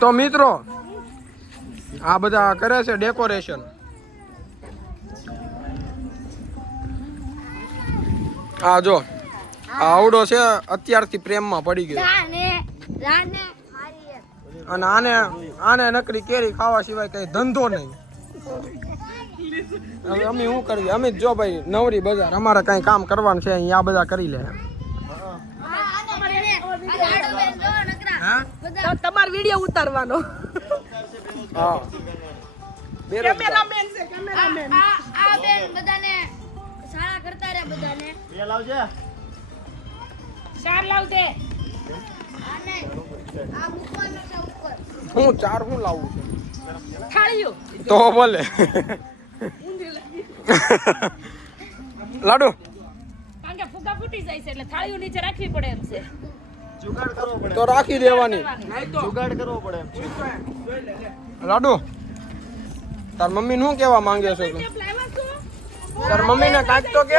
તો મિત્રો આ બધા કરે છે ડેકોરેશન. આ જો આવડો છે અત્યારથી પ્રેમમાં પડી ગયો અને આને નકરી કેરી ખાવા સિવાય કઈ ધંધો નહીં. હવે અમે શું કરીએ? અમે જો ભાઈ નવરી બજાર અમારે કઈ કામ કરવાનું છે અહીંયા આ બધા કરી લે. તમારો વિડિયો ઉતારવાનો. હા કેમેરામેન છે કેમેરામેન. આ બેન બધાને સારા કરતા રહે બધાને. બે લાવજે. ચાર લાવજે. આને આ મૂકવાનો છે ઉપર. હું ચાર હું લાવું છું થાળીઓ તો બોલે લાડુ કારણ કે ફુગા ફૂટી જાય છે એટલે થાળીઓ નીચે રાખવી પડે એમ છે. જુગાડ કરવો પડે. તો રાખી દેવાની. જુગાડ કરવો પડે એમ છે. લાડુ તાર મમ્મી શું કેવા માંગે છે તું? તાર મમ્મીને કાંઈક તો કે.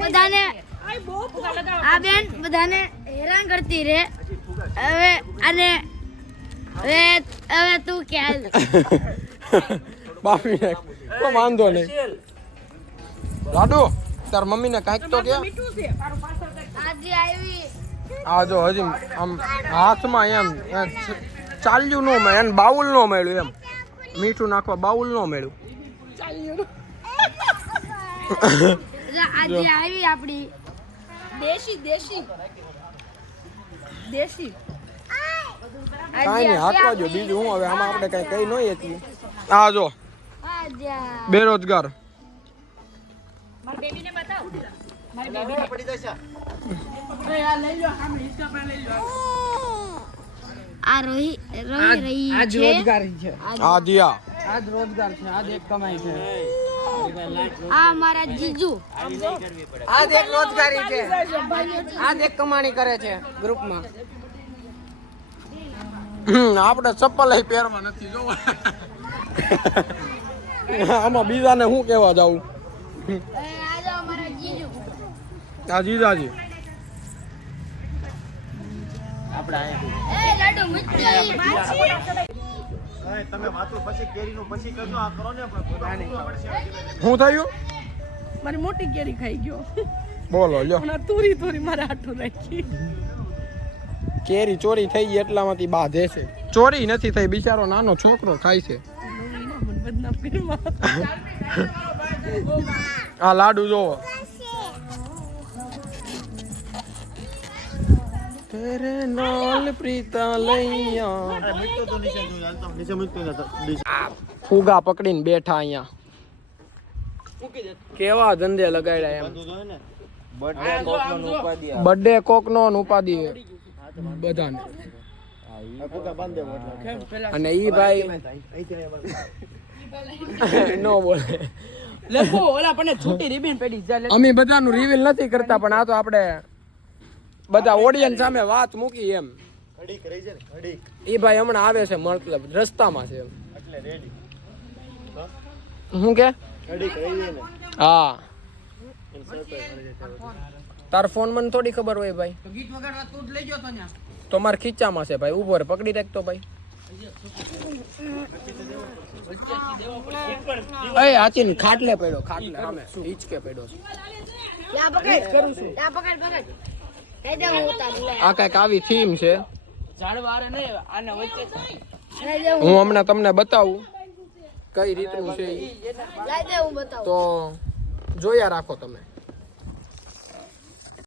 બધાને આ બેન બધાને હેરાન કરતી રહે. હવે અને હવે તું ક્યાં બાપી નાખ તો વાંધો નહીં. લાડુ તાર મમ્મીને કાંઈક તો કે. આજે આવી આ જો હજી આમ હાથમાં એમ ચાલ્યું ન મળે એને બાઉલ ન મળ્યું એમ મીઠું નાખવા બાઉલ ન મળ્યું. આજે આવી આપણી દેશી દેશી દેશી કાંઈ નહીં હાથવા જો બીજું હું હવે આમાં આપણે કઈ કઈ ન શકીએ. આ જો બેરોજગાર મારી બેબીને બતાવ. પડી જશે. આ રહી રહી આજ છે. રોજગારી છે. આ દિયા આજ રોજગાર છે. આજ એક કમાઈ છે. આ મારા જીજુ આજ એક રોજગારી છે. આજ એક કમાણી કરે છે ગ્રુપમાં. આપણે ચપ્પલ પહેરવા નથી જોવા. આમાં બીજાને શું કહેવા જાવું? આ જો મારા જીજુ આ જીજાજી એ લાડુ મિત્રી તમે વાતો પછી કેરીનું પછી કરજો. આ કરો ને આપણે. શું થયું? મારી મોટી કેરી ખાઈ ગયો. બોલો લ્યો. પણ તુરી તુરી મારા હાથું રાખી. કેરી ચોરી થઈ ગઈ એટલામાંથી બાધે છે. ચોરી નથી થઈ, બિચારો નાનો છોકરો ખાય છે. બદનામ કરવા. આ લાડુ જોવો. તેરે નાલ પ્રીતા લૈયા. અરે મૂકતો તો નીચે જોઈ. હાલ તો નીચે મૂકતો નતો. ફુગા પકડીને બેઠા અહીંયા. કેવા ધંધે લગાડ્યા એમ. બધું જોઈએ ને. બર્થડે કોકનો ઉપાધિ. બર્થડે કોકનો ને ઉપાધિ બધાને. ફુગા બાંધ દેવો એટલે. અને ઈ ભાઈ નો બોલે. લેખો ઓલા પણ છૂટી રિબન પડી જાય. અમે બધાનું રિવીલ નથી કરતા પણ આ તો આપણે બધા ઓડિયન્સ સામે વાત મૂકી એમ. ઘડીક રહી છે ને ઘડીક. ઈ ભાઈ હમણાં આવે છે મતલબ રસ્તામાં છે એમ. એટલે રેડી. શું કે? ઘડીક રહી જાય ને. હા તાર ફોન મને થોડી ખબર હોય ભાઈ. તો ગીત વગાડવા તું જ લઈ ગયો તો ન્યા. તો મારે ખીચામાં છે ભાઈ. ઉભો રે પકડી રાખતો ભાઈ. એ આચીન ખાટલે પડ્યો. ખાટલે સામે હિંચકે પડ્યો છે. યા પકડ કરું છું. યા પકડ પકડ કઈ દે હું ઉતારું લે. આ કઈક આવી થીમ છે. ઝાડવારે નહીં આને વચ્ચે લઈ દે હું હમણાં તમને બતાવું કઈ રીતનું છે ઈ. લઈ દે હું બતાવું. તો જોયા રાખો તમે.